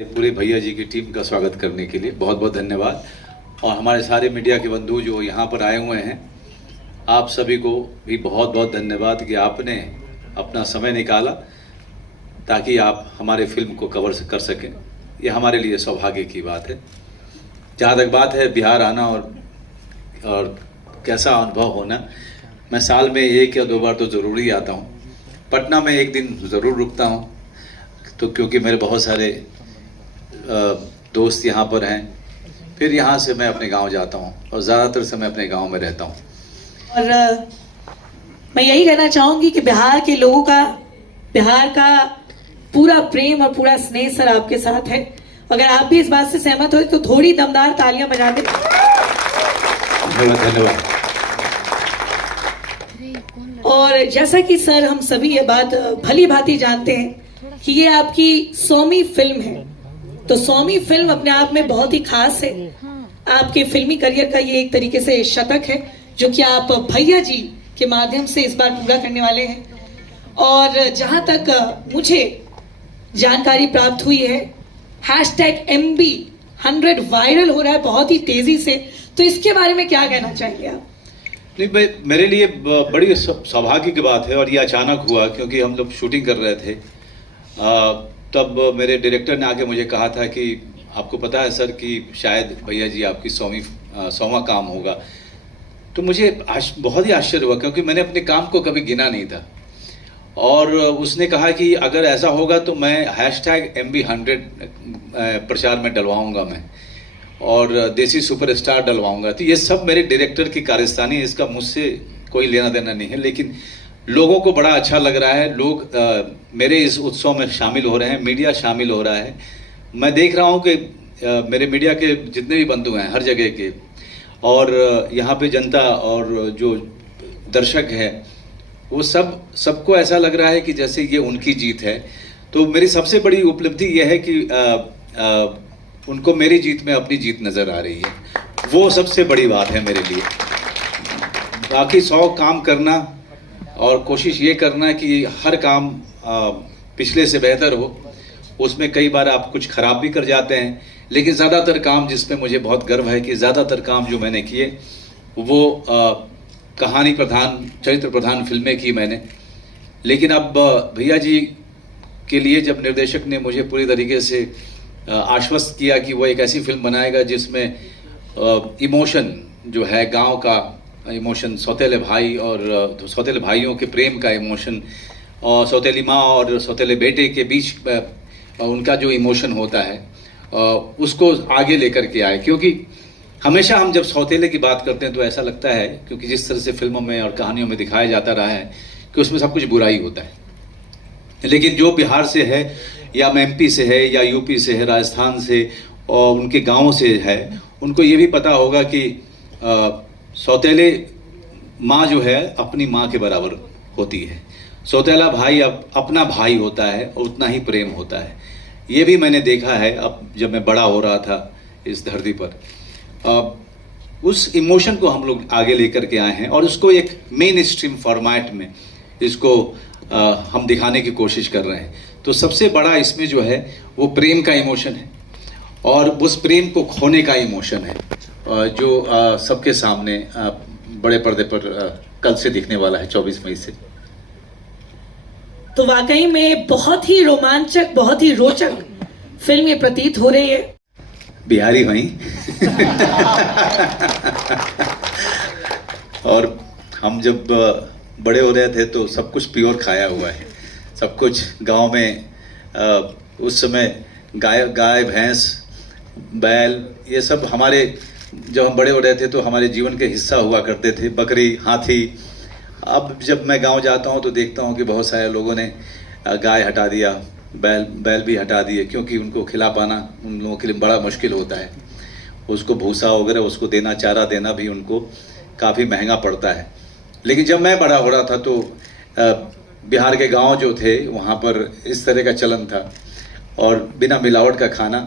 पूरे भैया जी की टीम का स्वागत करने के लिए बहुत बहुत धन्यवाद। और हमारे सारे मीडिया के बंधु जो यहाँ पर आए हुए हैं, आप सभी को भी बहुत बहुत धन्यवाद कि आपने अपना समय निकाला ताकि आप हमारे फिल्म को कवर कर सकें। ये हमारे लिए सौभाग्य की बात है। जहाँ तक बात है बिहार आना और कैसा अनुभव होना, मैं साल में 1 या 2 बार तो ज़रूर ही आता हूँ। पटना में एक दिन ज़रूर रुकता हूँ, तो क्योंकि मेरे बहुत सारे दोस्त यहाँ पर हैं। फिर यहाँ से मैं अपने गांव जाता हूँ और ज़्यादातर समय अपने गांव में रहता हूँ। और मैं यही कहना चाहूँगी कि बिहार के लोगों का, बिहार का पूरा प्रेम और पूरा स्नेह सर आपके साथ है। अगर आप भी इस बात से सहमत हो तो थोड़ी दमदार तालियां बजा दें। धन्यवाद। और जैसा कि सर हम सभी ये बात भली भांति जानते हैं कि ये आपकी 100वीं फिल्म है, तो 100वीं फिल्म अपने आप में बहुत ही खास है। आपके फिल्मी करियर का ये एक तरीके से शतक है जो कि आप भैया जी के माध्यम से इस बार पूरा करने वाले हैं। और जहां तक मुझे जानकारी प्राप्त हुई है, #MB100 वायरल हो रहा है बहुत ही तेजी से, तो इसके बारे में क्या कहना चाहेंगे आप? नहीं भाई, मेरे लिए बड़ी सौभाग्य की बात है और ये अचानक हुआ क्योंकि हम लोग शूटिंग कर रहे थे। तब मेरे डायरेक्टर ने आके मुझे कहा था कि आपको पता है सर कि शायद भैया जी आपकी 100वां काम होगा। तो मुझे बहुत ही आश्चर्य हुआ क्योंकि मैंने अपने काम को कभी गिना नहीं था। और उसने कहा कि अगर ऐसा होगा तो मैं #MB100 प्रचार में डलवाऊंगा मैं, और देसी सुपरस्टार डलवाऊंगा। तो ये सब मेरे डायरेक्टर की कारस्तानी है, इसका मुझसे कोई लेना देना नहीं है। लेकिन लोगों को बड़ा अच्छा लग रहा है, लोग मेरे इस उत्सव में शामिल हो रहे हैं, मीडिया शामिल हो रहा है। मैं देख रहा हूँ कि मेरे मीडिया के जितने भी बंधु हैं हर जगह के, और यहाँ पे जनता और जो दर्शक है, वो सबको ऐसा लग रहा है कि जैसे ये उनकी जीत है। तो मेरी सबसे बड़ी उपलब्धि यह है कि उनको मेरी जीत में अपनी जीत नज़र आ रही है। वो सबसे बड़ी बात है मेरे लिए। बाकी 100 काम करना और कोशिश ये करना कि हर काम पिछले से बेहतर हो, उसमें कई बार आप कुछ खराब भी कर जाते हैं। लेकिन ज़्यादातर काम जिसमें मुझे बहुत गर्व है कि ज़्यादातर काम जो मैंने किए वो कहानी प्रधान, चरित्र प्रधान फिल्में की मैंने। लेकिन अब भैया जी के लिए जब निर्देशक ने मुझे पूरी तरीके से आश्वस्त किया कि वो एक ऐसी फिल्म बनाएगा जिसमें इमोशन जो है, गांव का इमोशन, सौतेले भाई और सौतेले भाइयों के प्रेम का इमोशन, और सौतेली माँ और सौतेले बेटे के बीच उनका जो इमोशन होता है, उसको आगे लेकर के आए। क्योंकि हमेशा हम जब सौतेले की बात करते हैं तो ऐसा लगता है, क्योंकि जिस तरह से फिल्मों में और कहानियों में दिखाया जाता रहा है कि उसमें सब कुछ बुराई होता है। लेकिन जो बिहार से है या MP से है या UP से है, राजस्थान से और उनके गाँव से है, उनको ये भी पता होगा कि सौतेले माँ जो है अपनी माँ के बराबर होती है। सौतेला भाई अब अपना भाई होता है और उतना ही प्रेम होता है। ये भी मैंने देखा है अब जब मैं बड़ा हो रहा था इस धरती पर। उस इमोशन को हम लोग आगे लेकर के आए हैं और उसको एक मेन स्ट्रीम फॉर्मेट में इसको हम दिखाने की कोशिश कर रहे हैं। तो सबसे बड़ा इसमें जो है वो प्रेम का इमोशन है और उस प्रेम को खोने का इमोशन है, जो सबके सामने बड़े पर्दे पर कल से दिखने वाला है 24 मई से। तो वाकई में बहुत ही रोमांचक, बहुत ही रोचक फिल्म ये प्रतीत हो रही है। बिहारी वहीं और हम जब बड़े हो रहे थे तो सब कुछ प्योर खाया हुआ है, सब कुछ गांव में। उस समय गाय भैंस बैल ये सब हमारे, जब हम बड़े हो रहे थे तो हमारे जीवन के हिस्सा हुआ करते थे। बकरी, हाथी। अब जब मैं गांव जाता हूं तो देखता हूं कि बहुत सारे लोगों ने गाय हटा दिया, बैल भी हटा दिए, क्योंकि उनको खिला पाना उन लोगों के लिए बड़ा मुश्किल होता है। उसको भूसा वगैरह उसको देना, चारा देना भी उनको काफ़ी महंगा पड़ता है। लेकिन जब मैं बड़ा हो रहा था तो बिहार के गांव जो थे वहाँ पर इस तरह का चलन था और बिना मिलावट का खाना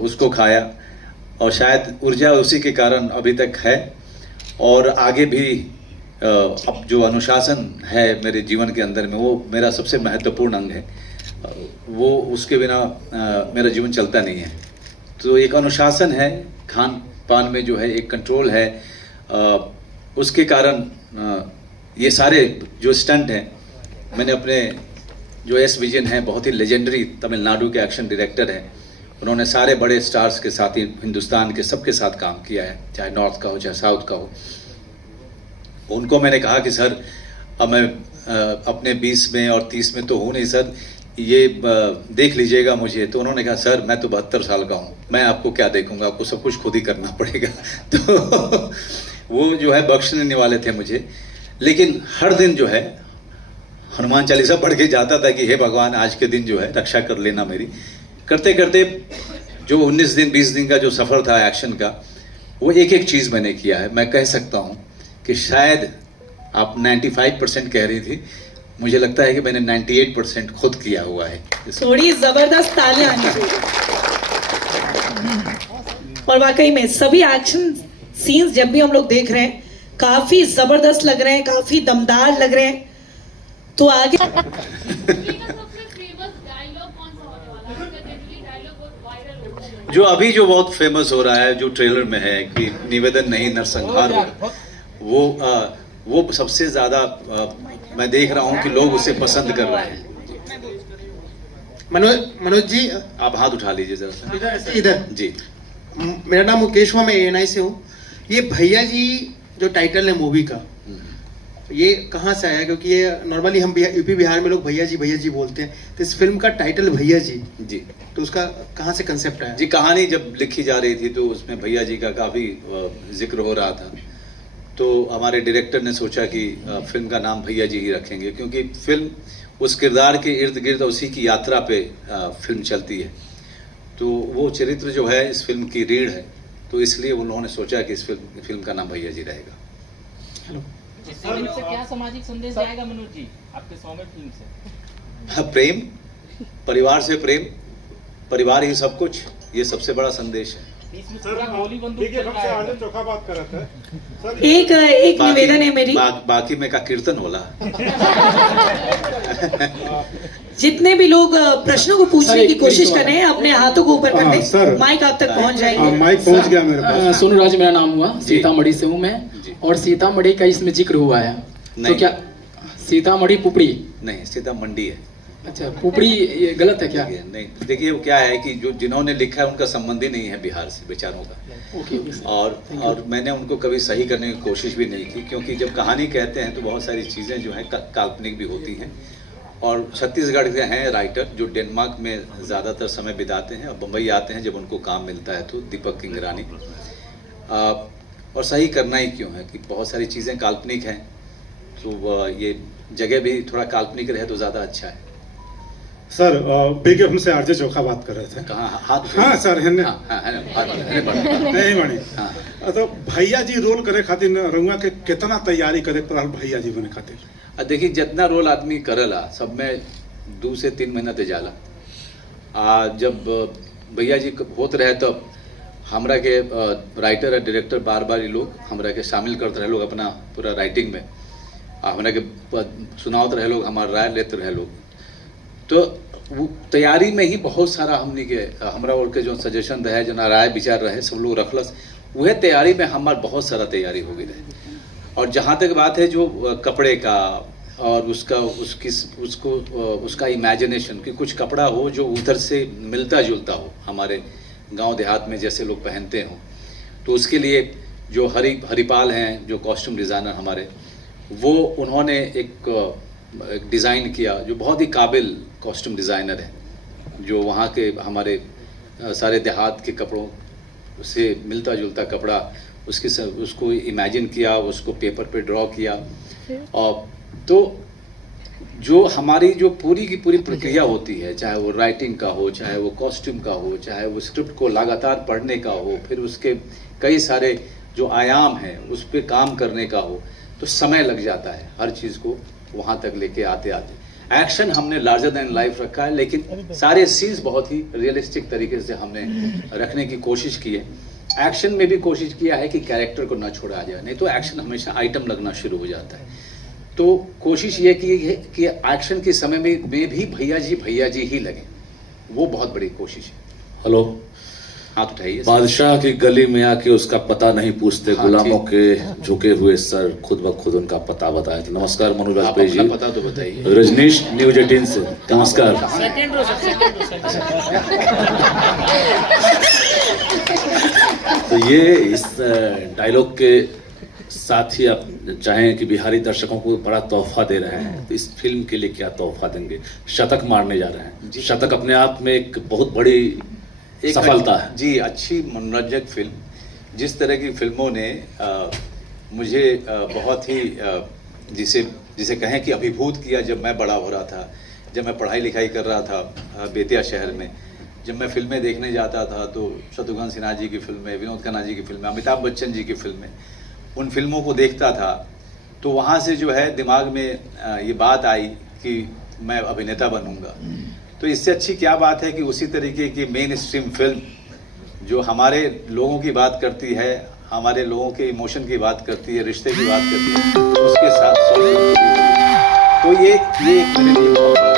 उसको खाया, और शायद ऊर्जा उसी के कारण अभी तक है। और आगे भी अब जो अनुशासन है मेरे जीवन के अंदर में, वो मेरा सबसे महत्वपूर्ण अंग है। वो उसके बिना मेरा जीवन चलता नहीं है। तो एक अनुशासन है, खान पान में जो है एक कंट्रोल है, उसके कारण ये सारे जो स्टंट हैं, मैंने अपने जो एस विजयन है, बहुत ही लेजेंडरी तमिलनाडु के एक्शन डायरेक्टर हैं, उन्होंने सारे बड़े स्टार्स के साथ ही हिंदुस्तान के सबके साथ काम किया है, चाहे नॉर्थ का हो चाहे साउथ का हो। उनको मैंने कहा कि सर अब मैं अपने 20 में और 30 में तो हूँ नहीं सर, ये देख लीजिएगा मुझे। तो उन्होंने कहा सर मैं तो 72 साल का हूँ, मैं आपको क्या देखूंगा, आपको सब कुछ खुद ही करना पड़ेगा। तो वो जो है बख्शने वाले थे मुझे, लेकिन हर दिन जो है हनुमान चालीसा पढ़ के जाता था कि हे भगवान आज के दिन जो है रक्षा कर लेना मेरी। करते करते जो 19 दिन 20 दिन का जो सफ़र था एक्शन का, वो एक एक चीज़ मैंने किया है। मैं कह सकता हूँ कि शायद आप 95% कह रही थी, मुझे लगता है कि मैंने 98% खुद किया हुआ है। थोड़ी जबरदस्त तालियां आनी चाहिए। और वाकई में सभी एक्शन सीन्स जब भी हम लोग देख रहे हैं काफी जबरदस्त लग रहे हैं, काफी दमदार लग रहे हैं। तो आगे जो अभी जो बहुत फेमस हो रहा है, जो ट्रेलर में है कि निवेदन नहीं नरसंहार होगा, वो सबसे ज्यादा मैं देख रहा हूं कि लोग उसे पसंद कर रहे हैं। मनोज जी, आप हाथ उठा लीजिए जरा इधर जी। मेरा नाम मुकेश हुआ, मैं ANI से हूँ। ये भैया जी जो टाइटल है मूवी का, ये कहाँ से आया? क्योंकि ये नॉर्मली हम यूपी बिहार में लोग भैया जी बोलते हैं, तो इस फिल्म का टाइटल भैया जी जी, तो उसका कहाँ से कंसेप्ट आया? जी कहानी जब लिखी जा रही थी तो उसमें भैया जी का काफी जिक्र हो रहा था, तो हमारे डायरेक्टर ने सोचा कि फिल्म का नाम भैया जी ही रखेंगे, क्योंकि फिल्म उस किरदार के इर्द गिर्द उसी की यात्रा पे फिल्म चलती है। तो वो चरित्र जो है इस फिल्म की रीढ़ है, तो इसलिए उन्होंने सोचा कि इस फिल्म का नाम भैया जी रहेगा। हेलो इस फिल्म से क्या सामाजिक संदेश जाएगा मनोज जी आपके 100वें फिल्म से? प्रेम, परिवार से प्रेम, परिवार ही सब कुछ, ये सबसे बड़ा संदेश है। इसमें पूरा गोली बंदूक चल रहा है। चोखा बात कर रहे थे। एक निवेदन है मेरी, बाकी में का कीर्तन होला। जितने भी लोग प्रश्नों को पूछने की कोशिश कर रहे हैं अपने हाथों को ऊपर कर सर, दें, माइक आप तक पहुंच जाएंगे। माइक पहुंच गया मेरे पास। सोनू राज मेरा नाम हुआ, सीतामढ़ी से हूँ मैं। और सीतामढ़ी का इसमें जिक्र हुआ है, तो क्या सीतामढ़ी पुपड़ी? नहीं, सीतामढ़ी है। अच्छा, पुपड़ी ये गलत है क्या? नहीं, देखिए वो क्या है कि जो जिन्होंने लिखा है उनका संबंध ही नहीं है बिहार से बेचारों का। ओके। और मैंने उनको कभी सही करने की कोशिश भी नहीं की, क्योंकि जब कहानी कहते हैं तो बहुत सारी चीज़ें जो हैं काल्पनिक भी होती हैं। और छत्तीसगढ़ के हैं राइटर जो डेनमार्क में ज़्यादातर समय बिताते हैं और बम्बई आते हैं जब उनको काम मिलता है, तो दीपक किंगरानी। और सही करना ही क्यों है कि बहुत सारी चीज़ें काल्पनिक हैं, तो ये जगह भी थोड़ा काल्पनिक रहे तो ज़्यादा अच्छा है। सर बेगे हमसे आरजे चोखा बात कर रहे थे। कहाँ हाथ? हाँ सर, है हाँ, नहीं बनी। तो भैया जी रोल करे खातिर रंगा के कितना तैयारी करे पड़ल भैया जी बने खातिर? देखिए जितना रोल आदमी करेला सब में 2 से 3 महीना ते जाला। जब भैया जी होते रहे तब हमरा के राइटर और डायरेक्टर बार बार ये लोग हमरा के शामिल करते रहे लोग अपना पूरा राइटिंग में, हमरा के सुनावत रहे लोग, हमारा राय लेते रहे लोग। तो वो तैयारी में ही बहुत सारा हमने के हमरा और के जो सजेशन रहे, जो राय विचार रहे, सब लोग रखलस, वह तैयारी में हमार बहुत सारा तैयारी हो गई रहे। और जहाँ तक बात है जो कपड़े का और उसका इमेजिनेशन कि कुछ कपड़ा हो जो उधर से मिलता जुलता हो, हमारे गांव देहात में जैसे लोग पहनते हों, तो उसके लिए जो हरिपाल हैं जो कॉस्ट्यूम डिज़ाइनर हमारे, वो उन्होंने एक डिज़ाइन किया जो बहुत ही काबिल कॉस्ट्यूम डिज़ाइनर है, जो वहाँ के हमारे सारे देहात के कपड़ों से मिलता जुलता कपड़ा उसको इमेजिन किया, उसको पेपर पे ड्रॉ किया। और तो जो हमारी जो पूरी की पूरी प्रक्रिया होती है, चाहे वो राइटिंग का हो, चाहे वो कॉस्ट्यूम का हो, चाहे वो स्क्रिप्ट को लगातार पढ़ने का हो, फिर उसके कई सारे जो आयाम हैं उस पर काम करने का हो, तो समय लग जाता है हर चीज़ को वहाँ तक लेके आते आते। एक्शन हमने लार्जर देन लाइफ रखा है, लेकिन सारे सीन्स बहुत ही रियलिस्टिक तरीके से हमने रखने की कोशिश की है। एक्शन में भी कोशिश किया है कि कैरेक्टर को न छोड़ा जाए, नहीं तो एक्शन हमेशा आइटम लगना शुरू हो जाता है। तो कोशिश ये की है कि एक्शन के समय में भी भैया जी ही लगे, वो बहुत बड़ी कोशिश है। हेलो, हाथ उठाइए। बादशाह की गली में आके उसका पता नहीं पूछते, हाँ, गुलामों के झुके हुए सर खुद ब खुद उनका पता बताए। तो नमस्कार मनोज आप वाजपेयी अपना जी। पता तो बताइए। रजनीश न्यूज 18 से नमस्कार। तो ये इस डायलॉग के साथ ही आप चाहें कि बिहारी दर्शकों को बड़ा तोहफा दे रहे हैं, तो इस फिल्म के लिए क्या तोहफा देंगे? शतक मारने जा रहे हैं। शतक अपने आप में एक बहुत बड़ी सफलता है जी। अच्छी मनोरंजक फिल्म, जिस तरह की फिल्मों ने मुझे बहुत ही जिसे कहें कि अभिभूत किया जब मैं बड़ा हो रहा था, जब मैं पढ़ाई लिखाई कर रहा था बेतिया शहर में, जब मैं फिल्में देखने जाता था तो शत्रुघ्न सिन्हा जी की फिल्में, विनोद खन्ना जी की फिल्में, अमिताभ बच्चन जी की फिल्में, उन फिल्मों को देखता था तो वहाँ से जो है दिमाग में ये बात आई कि मैं अभिनेता बनूंगा। तो इससे अच्छी क्या बात है कि उसी तरीके की मेन स्ट्रीम फिल्म जो हमारे लोगों की बात करती है, हमारे लोगों के इमोशन की बात करती है, रिश्ते की बात करती है, उसके साथ तो ये एक मेरे लिए बहुत बड़ा